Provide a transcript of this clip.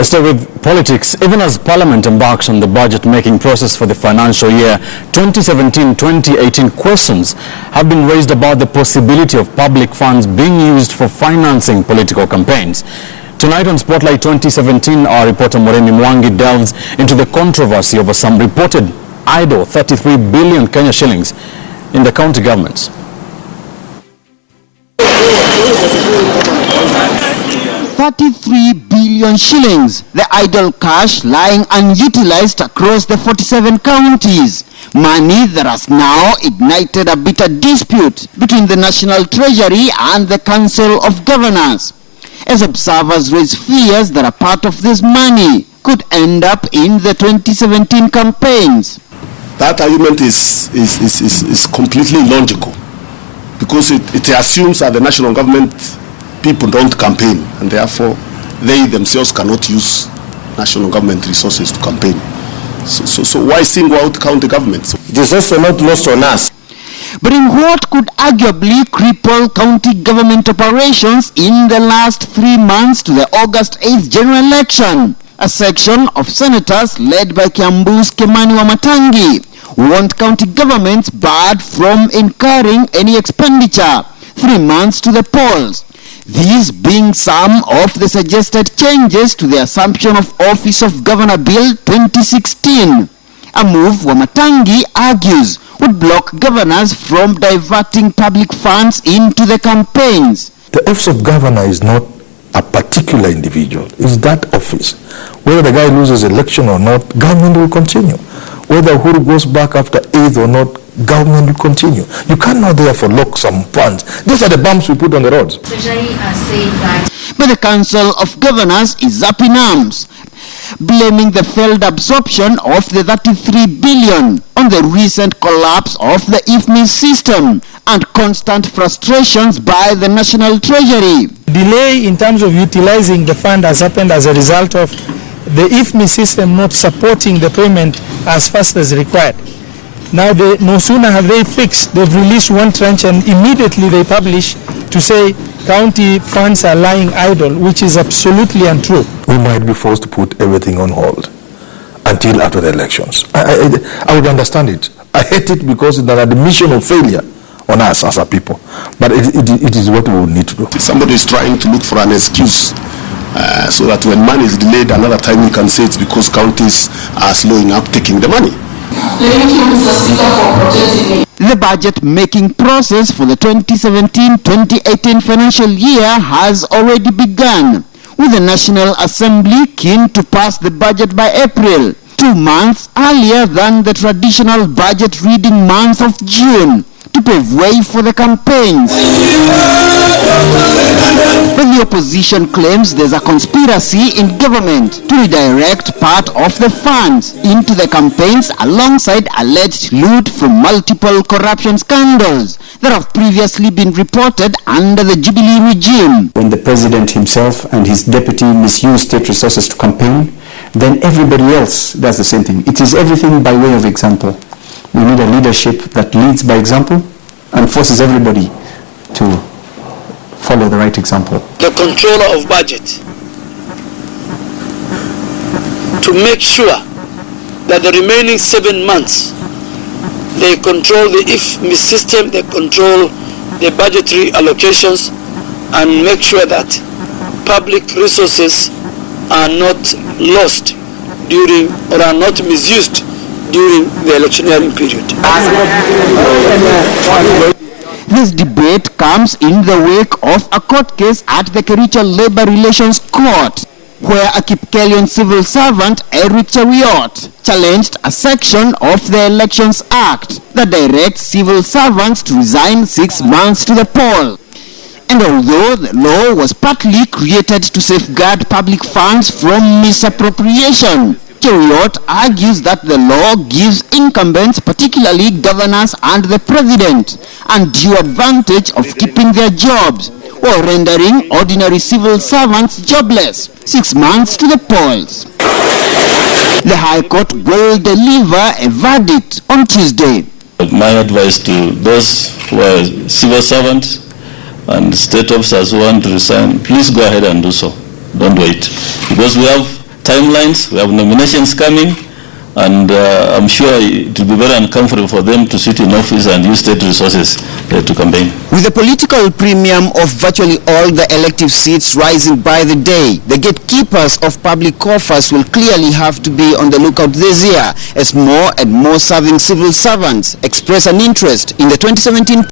Still with politics, even as Parliament embarks on the budget-making process for the financial year 2017-2018, questions have been raised about the possibility of public funds being used for financing political campaigns. Tonight on Spotlight 2017, our reporter Murimi Mwangi delves into the controversy over some reported idle 33 billion Kenya shillings in the county governments. 33 billion shillings, the idle cash lying unutilized across the 47 counties. Money that has now ignited a bitter dispute between the National Treasury and the Council of Governors, as observers raise fears that a part of this money could end up in the 2017 campaigns. That argument is completely illogical, because it assumes that the national government people don't campaign, and therefore they themselves cannot use national government resources to campaign. So why single out county governments? It is also not lost on us. But in what could arguably cripple county government operations in the last 3 months to the August 8th general election, a section of senators led by Kiambu's Kimani Wamatangi want county governments barred from incurring any expenditure 3 months to the polls. These being some of the suggested changes to the Assumption of Office of Governor Bill 2016, a move Wamatangi argues would block governors from diverting public funds into the campaigns. The office of governor is not a particular individual, it's that office. Whether the guy loses election or not, government will continue. Whether Uhuru goes back after 8th or not, government will continue. You cannot therefore lock some funds. These are the bumps we put on the roads. But the Council of Governors is up in arms, blaming the failed absorption of the 33 billion on the recent collapse of the IFMI system and constant frustrations by the National Treasury. Delay in terms of utilizing the fund has happened as a result of the IFMI system not supporting the payment as fast as required. Now, no sooner have they fixed, they've released one tranche and immediately they publish to say county funds are lying idle, which is absolutely untrue. We might be forced to put everything on hold until after the elections. I would understand it. I hate it because it's an admission of failure on us as a people. But it is what we will need to do. Somebody is trying to look for an excuse so that when money is delayed another time, we can say it's because counties are slowing up taking the money. Thank you, Mr. Speaker, for protecting me. The budget-making process for the 2017-2018 financial year has already begun, with the National Assembly keen to pass the budget by April, 2 months earlier than the traditional budget reading month of June, to pave way for the campaigns. But the opposition claims there's a conspiracy in government to redirect part of the funds into the campaigns alongside alleged loot from multiple corruption scandals that have previously been reported under the Jubilee regime. When the president himself and his deputy misuse state resources to campaign, then everybody else does the same thing. It is everything by way of example. We need a leadership that leads by example and forces everybody to follow the right example. The controller of budget to make sure that the remaining 7 months they control the IFMI system, they control the budgetary allocations, and make sure that public resources are not lost during or are not misused during the electioneering period. This debate comes in the wake of a court case at the Kericho Labor Relations Court, where a Kipkelian civil servant, Eric Chariot, challenged a section of the Elections Act that directs civil servants to resign 6 months to the poll. And although the law was partly created to safeguard public funds from misappropriation, Chariot argues that the law gives incumbents, particularly governors and the president, undue advantage of keeping their jobs while rendering ordinary civil servants jobless 6 months to the polls. The High Court will deliver a verdict on Tuesday. My advice to those who are civil servants and state officers who want to resign, please go ahead and do so. Don't wait. Because we have timelines. We have nominations coming, and I'm sure it will be very uncomfortable for them to sit in office and use state resources to campaign. With the political premium of virtually all the elective seats rising by the day, the gatekeepers of public coffers will clearly have to be on the lookout this year as more and more serving civil servants express an interest in the 2017